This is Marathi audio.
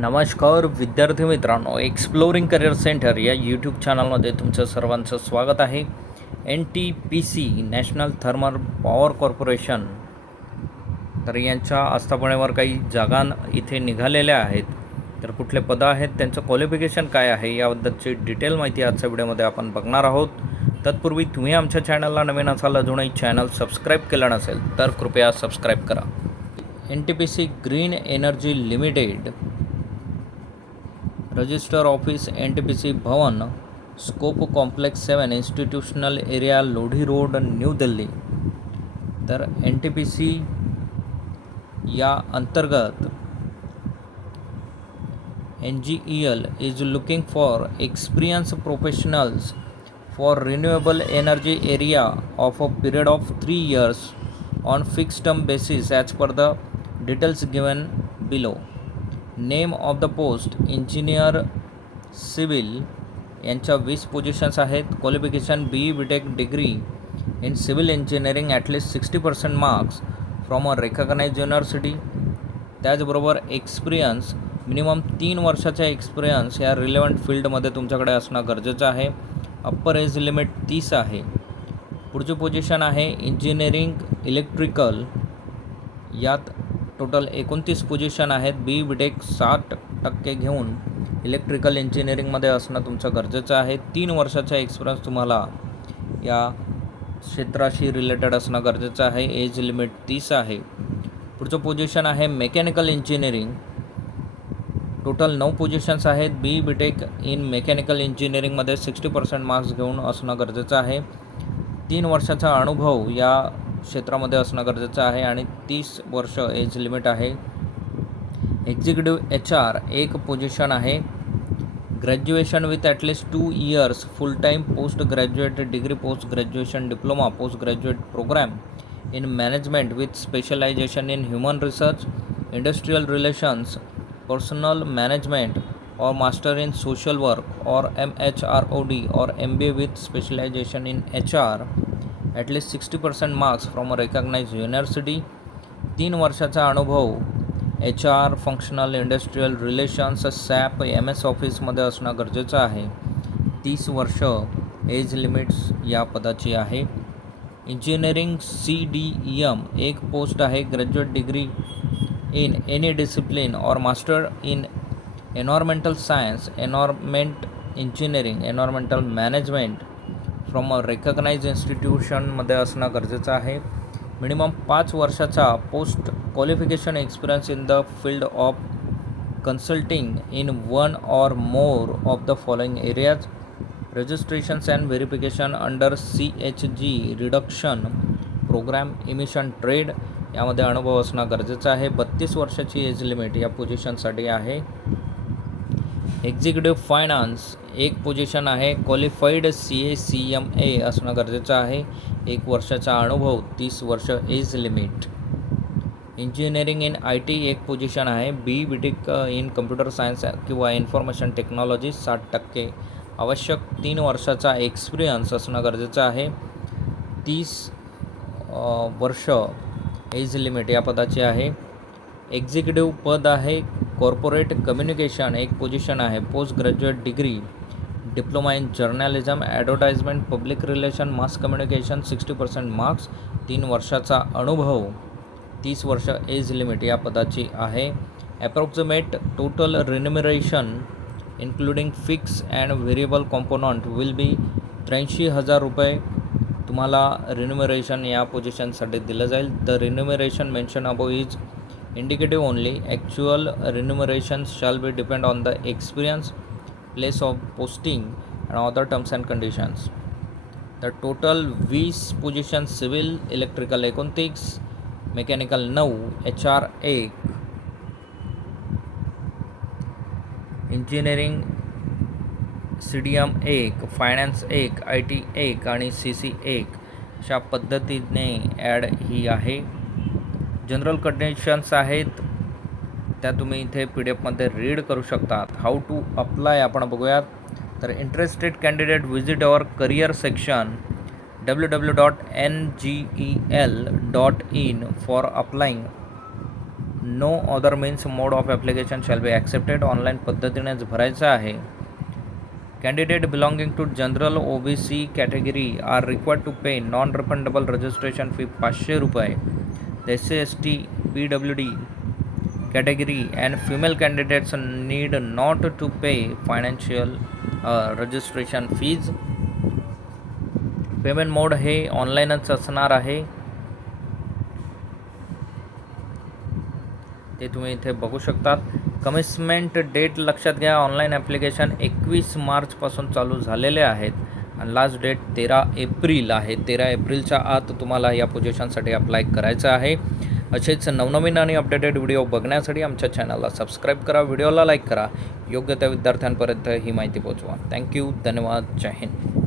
नमस्कार विद्यार्थी मित्रांनो एक्सप्लोरिंग करिअर सेंटर या यूट्यूब चॅनलमध्ये तुमचं सर्वांचं स्वागत आहे. N T P C national thermal power corporation तर यांच्या आस्थापनेवर काही जागा इथे निघालेल्या आहेत. तर कुठले पदं आहेत त्यांचं क्वालिफिकेशन काय आहे याबद्दलची डिटेल माहिती आजच्या व्हिडिओमध्ये आपण बघणार आहोत. तत्पूर्वी तुम्ही आमच्या चॅनलला नवीन असाल अजूनही चॅनल सबस्क्राईब केलं नसेल तर कृपया सबस्क्राईब करा. N T P C green energy limited register office N T P C Bhawan scope complex seven institutional area Lodhi road New Delhi. तर एन टी पी सी या अंतर्गत N G E L is looking for experience professionals for renewable energy area of a period of three years on fix term basis as per the details given below name of the post engineer civil यांच्या वीस पोझिशन्स आहेत. Qualification B B tech degree in civil engineering at least sixty percent marks from a recognise university त्याचबरोबर एक्सपिरियन्स मिनिमम तीन वर्षाचा एक्सपिरियन्स या रिलेवंट फील्डमध्ये तुमच्याकडे असणं गरजेचं आहे. अप्पर एज लिमिट तीस आहे. पुढची पोझिशन आहे इंजिनिअरिंग इलेक्ट्रिकल यात टोटल एकोणतीस पोझिशन आहेत. बी बीटेक साठ टक्के घेऊन इलेक्ट्रिकल इंजिनिअरिंगमध्ये असणं तुमचं गरजेचं आहे. तीन वर्षाचा एक्सपिरियन्स तुम्हाला या क्षेत्राशी रिलेटेड असणं गरजेचं आहे. एज लिमिट तीस आहे. पुढचं पोझिशन आहे मेकॅनिकल इंजिनिअरिंग टोटल नऊ पोझिशन्स आहेत. B B Tech in mechanical इंजिनिअरिंगमध्ये सिक्स्टी पर्सेंट मार्क्स घेऊन असणं गरजेचं आहे. तीन वर्षाचा अनुभव या क्षेत्रामध्ये असणं गरजेचं आहे आणि तीस वर्ष एज लिमिट आहे. एक्झिक्युटिव्ह एच आर एक पोझिशन आहे. Graduation with at least two years full time post graduate degree post graduation diploma post graduate programme in management with specialisation in human research industrial relations personnel management और मास्टर इन सोशल वर्क और M H R O D work M B A with specialisation in H R at least 60% marks from a university तीन वर्षाचा अनुभव H R functional industrial relations SAP M S ऑफिसमध्ये असणं गरजेचं आहे. तीस वर्ष एज लिमिट्स या पदाची आहे. Engineering C D E M एक पोस्ट आहे graduate degree in any discipline और master in environmental science environment engineering environmental management from a recognise इन्स्टिट्यूशनमध्ये असणं गरजेचं आहे. मिनिमम पाच वर्षाचा post qualification experience in the field of consulting in one or more of the following areas registrations and verification under C H G reduction programme emission trade यामध्ये अनुभव असणं गरजेचं आहे. बत्तीस वर्षाची एज लिमिट या पोझिशनसाठी आहे. एक्झिक्युटिव्ह फायनान्स एक पोझिशन आहे. Qualified C A C M A असणं गरजेचं आहे. एक वर्षाचा अनुभव तीस वर्ष age limit engineering in I T एक पोझिशन आहे. B B tech in computer science किंवा इन्फॉर्मेशन टेक्नॉलॉजी साठ टक्के. आवश्यक तीन वर्षाचा एक्सपिरियन्स असणं गरजेचं आहे. तीस uh, वर्ष एज लिमिट या पदाची आहे. एक्झिक्युटिव्ह पद आहे. कॉर्पोरेट कम्युनिकेशन एक पोझिशन आहे. Post graduate degree diploma in journalism advertisement public relation mass communication sixty percent marks तीन वर्षाचा अनुभव तीस वर्ष एज लिमिट या पदाची आहे. Approximate total remuneration including fix and variable component will be त्र्याऐंशी हजार रुपये. तुम्हाला रिन्युमरेशन या पोझिशनसाठी दिलं जाईल. The remuneration mention above is indicative only actual remuneration shall be depend on the experience place of posting and other terms and conditions the total वीस पोझिशन सिव्हिल इलेक्ट्रिकल एकोणतीस मेकॅनिकल नऊ एच आर एक इंजिनिअरिंग सी डी एम एक फायनान्स एक आय टी एक आणि सी सी एक अशा पद्धतीने ॲड ही आहे जनरल कंडिशन्स आहेत त्या तुम्ही इथे पी डी एफमध्ये रीड करू शकतात. हाऊ टू अप्लाय आपण बघूयात. तर interested candidate visit our career section W W dot N G E L dot in for applying no other means mode of application shall be accepted online पद्धतीनेच भरायचं आहे. Candidate belonging to general O B C category are required to pay non refundable registration fee पाचशे रुपये. S C S T P W D category and female pay need not to pay financial registration fees payment mode हे ऑनलाईनच असणार आहे. ते तुम्ही इथे बघू शकतात. कमिसमेंट डेट लक्षात घ्या. ऑनलाईन ॲप्लिकेशन एकवीस मार्चपासून चालू झालेले आहेत. आणि लास्ट डेट तेरा एप्रिल आहे. तेरा एप्रिलच्या आत तुम्हाला या पोझिशनसाठी अप्लाय करायचं आहे. असेच नवनवीन आणि अपडेटेड व्हिडिओ बघण्यासाठी आमच्या चॅनलला सबस्क्राईब करा व्हिडिओला लाईक करा. योग्य त्या विद्यार्थ्यांपर्यंत ही माहिती पोहोचवा. थँक्यू धन्यवाद. जय हिंद.